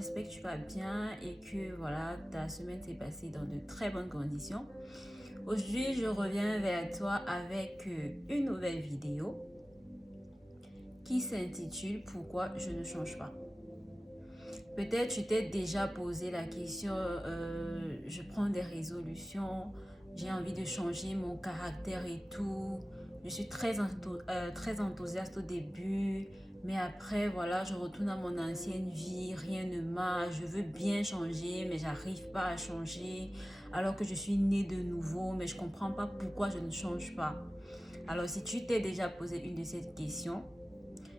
j'espère que tu vas bien et que voilà, ta semaine s'est passée dans de très bonnes conditions. Aujourd'hui, je reviens vers toi avec une nouvelle vidéo qui s'intitule Pourquoi je ne change pas. Peut-être tu t'es déjà posé la question, je prends des résolutions, j'ai envie de changer mon caractère et tout. Je suis très enthousiaste au début, mais après, voilà, je retourne à mon ancienne vie, rien ne marche, je veux bien changer, mais j'arrive pas à changer, alors que je suis née de nouveau, mais je comprends pas pourquoi je ne change pas. Alors, si tu t'es déjà posé une de ces questions,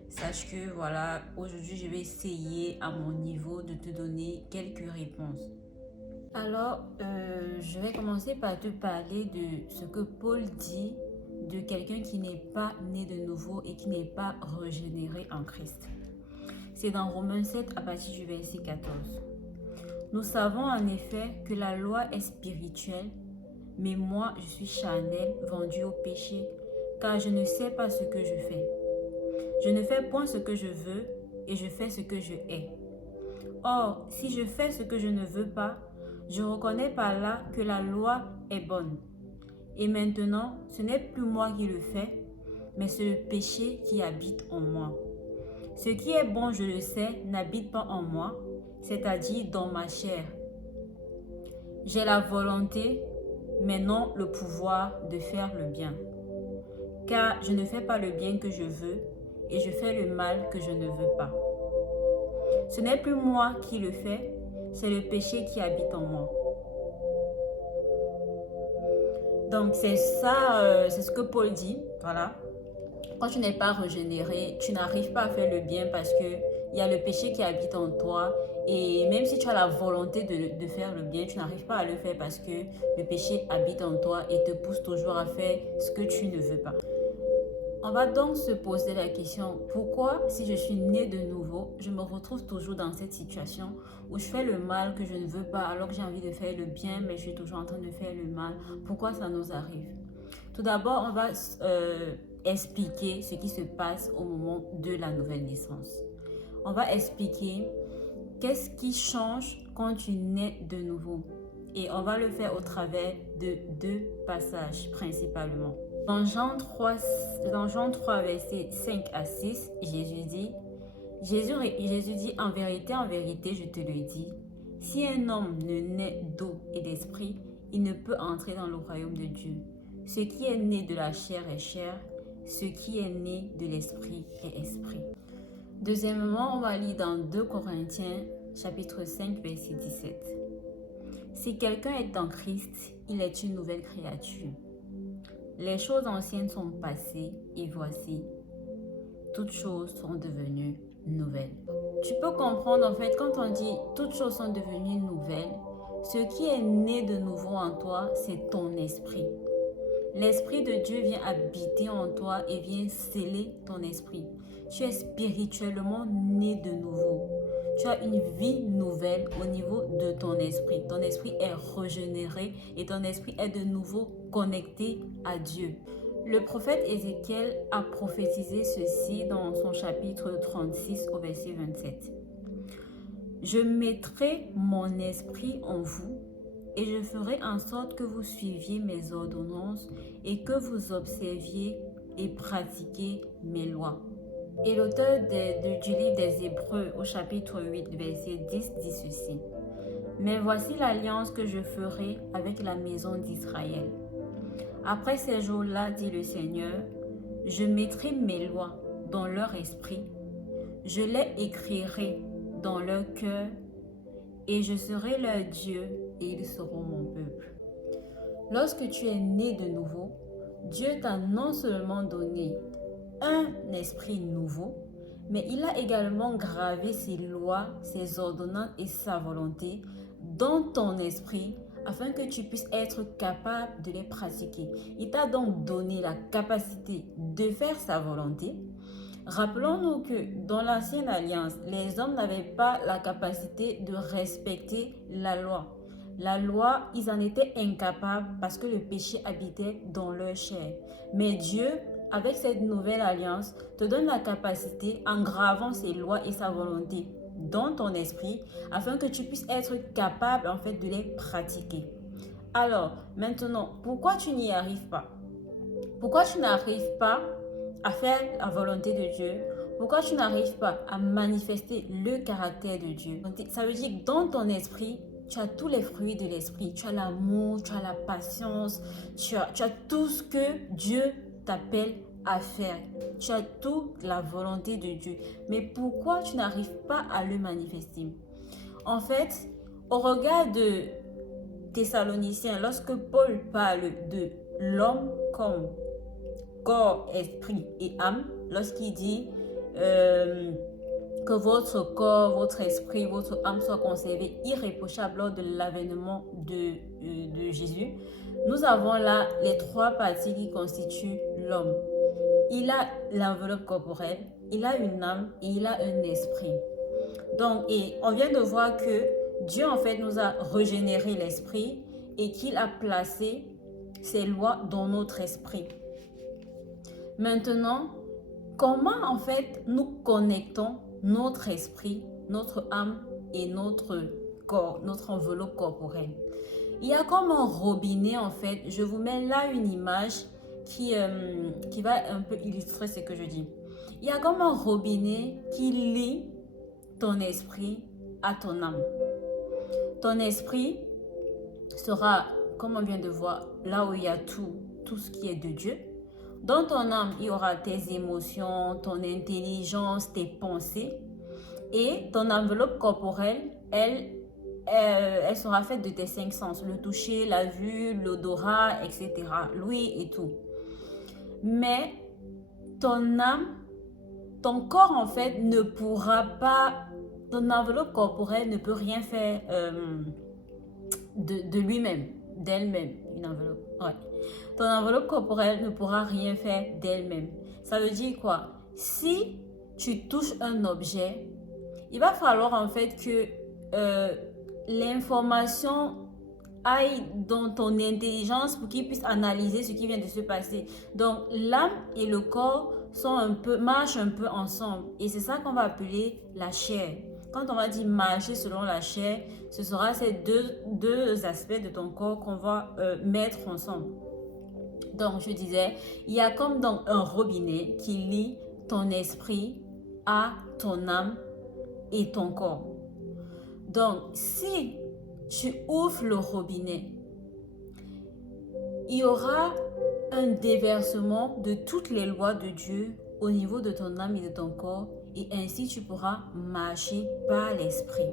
sache que voilà, aujourd'hui, je vais essayer à mon niveau de te donner quelques réponses. Alors, je vais commencer par te parler de ce que Paul dit de quelqu'un qui n'est pas né de nouveau et qui n'est pas régénéré en Christ. C'est dans Romains 7 à partir du verset 14. Nous savons en effet que la loi est spirituelle, mais moi je suis charnel, vendu au péché, car je ne sais pas ce que je fais. Je ne fais point ce que je veux et je fais ce que je hais. Or, si je fais ce que je ne veux pas, je reconnais par là que la loi est bonne. Et maintenant, ce n'est plus moi qui le fais, mais c'est le péché qui habite en moi. Ce qui est bon, je le sais, n'habite pas en moi, c'est-à-dire dans ma chair. J'ai la volonté, mais non le pouvoir de faire le bien. Car je ne fais pas le bien que je veux, et je fais le mal que je ne veux pas. Ce n'est plus moi qui le fais, c'est le péché qui habite en moi. Donc c'est ça, c'est ce que Paul dit, voilà. Quand tu n'es pas régénéré, tu n'arrives pas à faire le bien parce que il y a le péché qui habite en toi. Et même si tu as la volonté de faire le bien, tu n'arrives pas à le faire parce que le péché habite en toi et te pousse toujours à faire ce que tu ne veux pas. On va donc se poser la question, pourquoi si je suis née de nouveau, je me retrouve toujours dans cette situation où je fais le mal que je ne veux pas alors que j'ai envie de faire le bien, mais je suis toujours en train de faire le mal. Pourquoi ça nous arrive? Tout d'abord, on va expliquer ce qui se passe au moment de la nouvelle naissance. On va expliquer qu'est-ce qui change quand tu nais de nouveau. Et on va le faire au travers de deux passages principalement. Dans Jean 3, versets 5 à 6, Jésus dit, en vérité, je te le dis, si un homme ne naît d'eau et d'esprit, il ne peut entrer dans le royaume de Dieu. Ce qui est né de la chair est chair, ce qui est né de l'esprit est esprit. Deuxièmement, on va lire dans 2 Corinthiens, chapitre 5, verset 17. Si quelqu'un est en Christ, il est une nouvelle créature. Les choses anciennes sont passées et voici, toutes choses sont devenues nouvelles. Tu peux comprendre en fait quand on dit toutes choses sont devenues nouvelles, ce qui est né de nouveau en toi, c'est ton esprit. L'Esprit de Dieu vient habiter en toi et vient sceller ton esprit. Tu es spirituellement né de nouveau. Tu as une vie nouvelle au niveau de ton esprit. Ton esprit est régénéré et ton esprit est de nouveau connecté à Dieu. Le prophète Ézéchiel a prophétisé ceci dans son chapitre 36 au verset 27. Je mettrai mon esprit en vous et je ferai en sorte que vous suiviez mes ordonnances et que vous observiez et pratiquiez mes lois. Et l'auteur du livre des Hébreux au chapitre 8, verset 10 dit ceci. Mais voici l'alliance que je ferai avec la maison d'Israël. Après ces jours-là, dit le Seigneur, je mettrai mes lois dans leur esprit, je les écrirai dans leur cœur et je serai leur Dieu et ils seront mon peuple. Lorsque tu es né de nouveau, Dieu t'a non seulement donné un esprit nouveau, mais il a également gravé ses lois, ses ordonnances et sa volonté dans ton esprit afin que tu puisses être capable de les pratiquer. Il t'a donc donné la capacité de faire sa volonté. Rappelons-nous que dans l'ancienne alliance, les hommes n'avaient pas la capacité de respecter la loi. La loi, ils en étaient incapables parce que le péché habitait dans leur chair. Mais Dieu, avec cette nouvelle alliance, te donne la capacité, en gravant ses lois et sa volonté dans ton esprit afin que tu puisses être capable en fait de les pratiquer. Alors, maintenant, pourquoi tu n'y arrives pas? Pourquoi tu n'arrives pas à faire la volonté de Dieu? Pourquoi tu n'arrives pas à manifester le caractère de Dieu? Ça veut dire que dans ton esprit, tu as tous les fruits de l'esprit. Tu as l'amour, tu as la patience, tu as tout ce que Dieu t'appelle à faire. Tu as toute la volonté de Dieu. Mais pourquoi tu n'arrives pas à le manifester? En fait, au regard de Thessaloniciens, lorsque Paul parle de l'homme comme corps, esprit et âme, lorsqu'il dit que votre corps, votre esprit, votre âme soient conservés irréprochables lors de l'avènement de Jésus, nous avons là les trois parties qui constituent l'homme. Il a l'enveloppe corporelle, il a une âme et il a un esprit. Donc, et on vient de voir que Dieu en fait nous a régénéré l'esprit et qu'il a placé ses lois dans notre esprit. Maintenant, comment en fait nous connectons notre esprit, notre âme et notre corps, notre enveloppe corporelle? Il y a comme un robinet en fait. Je vous mets là une image qui va un peu illustrer ce que je dis. Il y a comme un robinet qui lie ton esprit à ton âme. Ton esprit sera, comme on vient de voir, là où il y a tout ce qui est de Dieu. Dans ton âme, il y aura tes émotions, ton intelligence, tes pensées. Et ton enveloppe corporelle, elle sera faite de tes 5 sens. Le toucher, la vue, l'odorat, etc. L'ouïe et tout. Mais ton âme, ton corps en fait ne pourra pas, ton enveloppe corporelle ne peut rien faire de lui-même, d'elle-même. Une enveloppe, ouais. Ton enveloppe corporelle ne pourra rien faire d'elle-même. Ça veut dire quoi? Si tu touches un objet, il va falloir en fait que l'information aille dans ton intelligence pour qu'il puisse analyser ce qui vient de se passer. Donc l'âme et le corps marchent un peu ensemble et c'est ça qu'on va appeler la chair. Quand on va dire marcher selon la chair, ce sera ces deux aspects de ton corps qu'on va mettre ensemble. Donc je disais, il y a comme donc un robinet qui lie ton esprit à ton âme et ton corps. Donc si tu ouvres le robinet, il y aura un déversement de toutes les lois de Dieu au niveau de ton âme et de ton corps et ainsi tu pourras marcher par l'esprit.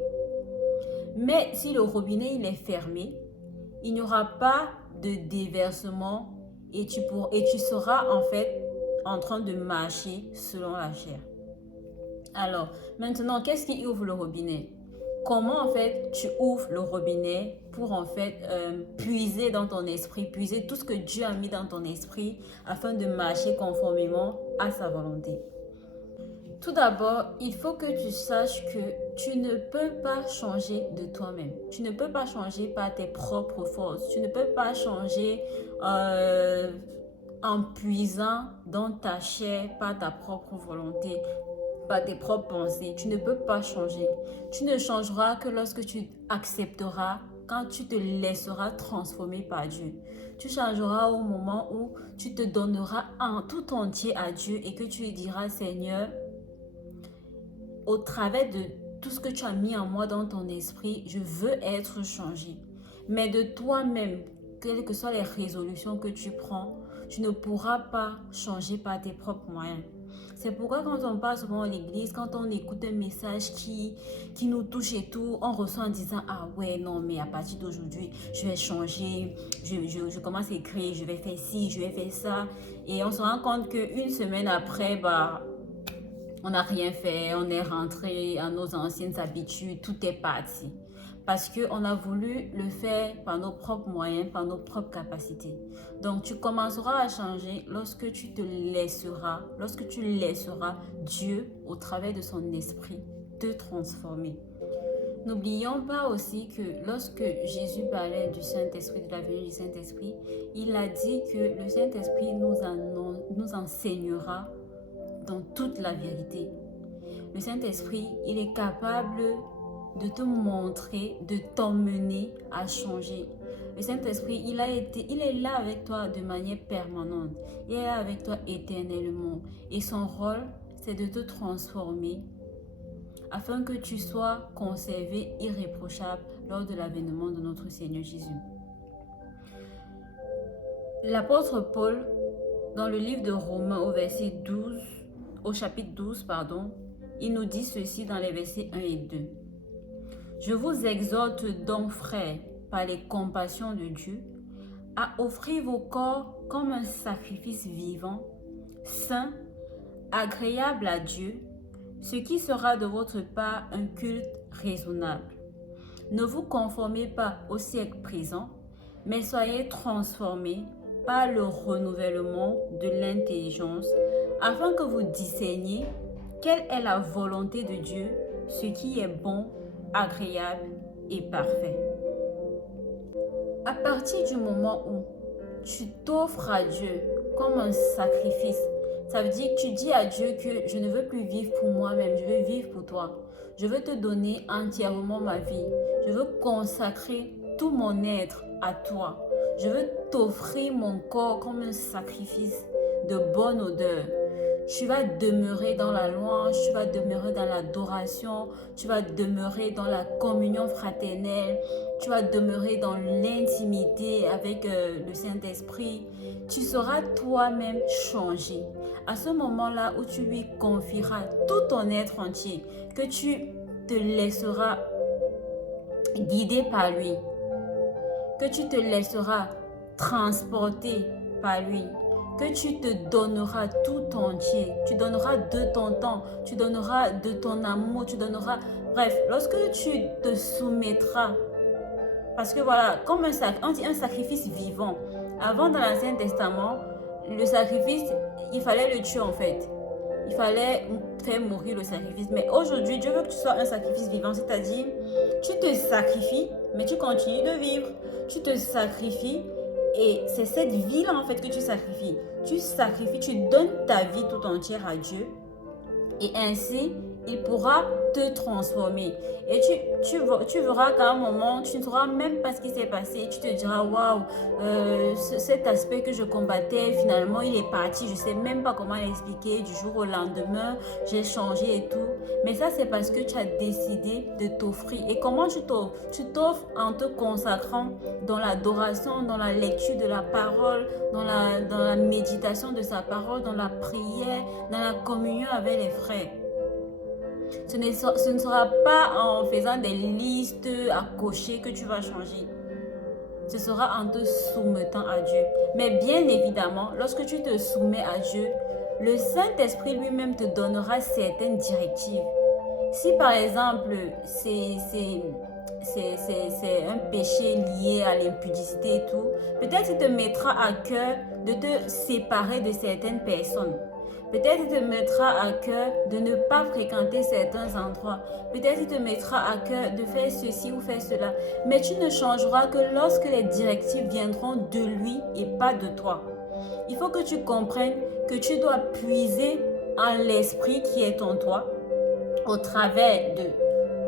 Mais si le robinet il est fermé, il n'y aura pas de déversement et tu seras en fait en train de marcher selon la chair. Alors, maintenant, qu'est-ce qui ouvre le robinet? Comment en fait tu ouvres le robinet pour en fait puiser dans ton esprit, puiser tout ce que Dieu a mis dans ton esprit afin de marcher conformément à sa volonté? Tout d'abord, il faut que tu saches que tu ne peux pas changer de toi-même. Tu ne peux pas changer par tes propres forces. Tu ne peux pas changer en puisant dans ta chair par ta propre volonté, par tes propres pensées. Tu ne peux pas changer. Tu ne changeras que lorsque tu accepteras, quand tu te laisseras transformer par Dieu. Tu changeras au moment où tu te donneras en tout entier à Dieu et que tu lui diras, Seigneur, au travers de tout ce que tu as mis en moi dans ton esprit, je veux être changé. Mais de toi-même, quelles que soient les résolutions que tu prends, tu ne pourras pas changer par tes propres moyens. C'est pourquoi quand on passe souvent à l'église, quand on écoute un message qui nous touche et tout, on reçoit en disant « Ah ouais, non, mais à partir d'aujourd'hui, je vais changer, je commence à écrire, je vais faire ci, je vais faire ça. » Et on se rend compte qu'une semaine après, on n'a rien fait, on est rentré à nos anciennes habitudes, tout est parti. Parce qu'on a voulu le faire par nos propres moyens, par nos propres capacités. Donc, tu commenceras à changer lorsque tu laisseras Dieu, au travers de son esprit, te transformer. N'oublions pas aussi que lorsque Jésus parlait du Saint-Esprit, de la venue du Saint-Esprit, il a dit que le Saint-Esprit nous enseignera dans toute la vérité. Le Saint-Esprit, il est capable de te montrer, de t'emmener à changer. Le Saint-Esprit, il est là avec toi de manière permanente. Il est là avec toi éternellement. Et son rôle, c'est de te transformer afin que tu sois conservé irréprochable lors de l'avènement de notre Seigneur Jésus. L'apôtre Paul, dans le livre de Romains au chapitre 12, il nous dit ceci dans les versets 1 et 2. Je vous exhorte donc, frères, par les compassions de Dieu, à offrir vos corps comme un sacrifice vivant, saint, agréable à Dieu, ce qui sera de votre part un culte raisonnable. Ne vous conformez pas au siècle présent, mais soyez transformés par le renouvellement de l'intelligence, afin que vous discerniez quelle est la volonté de Dieu, ce qui est bon, agréable et parfait. À partir du moment où tu t'offres à Dieu comme un sacrifice, ça veut dire que tu dis à Dieu que je ne veux plus vivre pour moi-même, je veux vivre pour toi. Je veux te donner entièrement ma vie. Je veux consacrer tout mon être à toi. Je veux t'offrir mon corps comme un sacrifice de bonne odeur. Tu vas demeurer dans la louange, tu vas demeurer dans l'adoration, tu vas demeurer dans la communion fraternelle, tu vas demeurer dans l'intimité avec le Saint-Esprit. Tu seras toi-même changé. À ce moment-là où tu lui confieras tout ton être entier, que tu te laisseras guider par lui, que tu te laisseras transporter par lui, que tu te donneras tout entier, tu donneras de ton temps, tu donneras de ton amour, tu donneras... Bref, lorsque tu te soumettras, parce que voilà, comme on dit un sacrifice vivant. Avant, dans l'Ancien Testament, le sacrifice, il fallait le tuer en fait. Il fallait faire mourir le sacrifice. Mais aujourd'hui, Dieu veut que tu sois un sacrifice vivant, c'est-à-dire, tu te sacrifies, mais tu continues de vivre. Tu te sacrifies et c'est cette vie-là en fait que tu sacrifies. Tu sacrifies, tu donnes ta vie tout entière à Dieu et ainsi, il pourra te transformer. Et tu verras qu'à un moment, tu ne sauras même pas ce qui s'est passé. Tu te diras, waouh, cet aspect que je combattais, finalement, il est parti. Je ne sais même pas comment l'expliquer. Du jour au lendemain, j'ai changé et tout. Mais ça, c'est parce que tu as décidé de t'offrir. Et comment tu t'offres? Tu t'offres en te consacrant dans l'adoration, dans la lecture de la parole, dans la méditation de sa parole, dans la prière, dans la communion avec les frères. Ce ne sera pas en faisant des listes à cocher que tu vas changer. Ce sera en te soumettant à Dieu. Mais bien évidemment, lorsque tu te soumets à Dieu, le Saint-Esprit lui-même te donnera certaines directives. Si par exemple, c'est un péché lié à l'impudicité et tout, peut-être il te mettra à cœur de te séparer de certaines personnes. Peut-être il te mettra à cœur de ne pas fréquenter certains endroits. Peut-être il te mettra à cœur de faire ceci ou faire cela. Mais tu ne changeras que lorsque les directives viendront de lui et pas de toi. Il faut que tu comprennes que tu dois puiser en l'esprit qui est en toi au travers de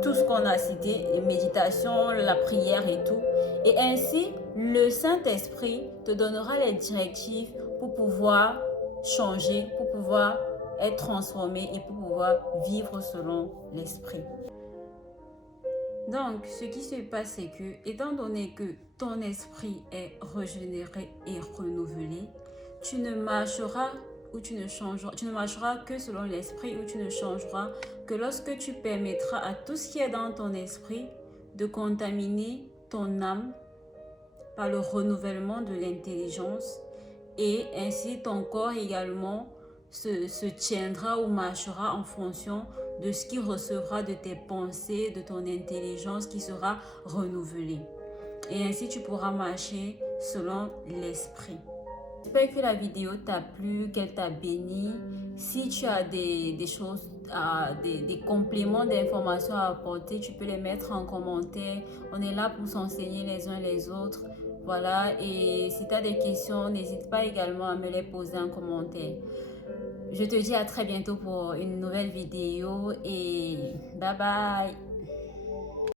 tout ce qu'on a cité, les méditations, la prière et tout. Et ainsi, le Saint-Esprit te donnera les directives pour pouvoir changer, pour pouvoir être transformé et pour pouvoir vivre selon l'Esprit. Donc, ce qui se passe, c'est que, étant donné que ton esprit est régénéré et renouvelé, tu ne marcheras que selon l'esprit, ou tu ne changeras que lorsque tu permettras à tout ce qui est dans ton esprit de contaminer ton âme par le renouvellement de l'intelligence, et ainsi ton corps également se tiendra ou marchera en fonction de ce qu'il recevra de tes pensées, de ton intelligence qui sera renouvelée. Et ainsi tu pourras marcher selon l'esprit. J'espère que la vidéo t'a plu, qu'elle t'a béni. Si tu as des choses, des compléments d'informations à apporter, tu peux les mettre en commentaire. On est là pour s'enseigner les uns les autres. Voilà, et si tu as des questions, n'hésite pas également à me les poser en commentaire. Je te dis à très bientôt pour une nouvelle vidéo et bye bye.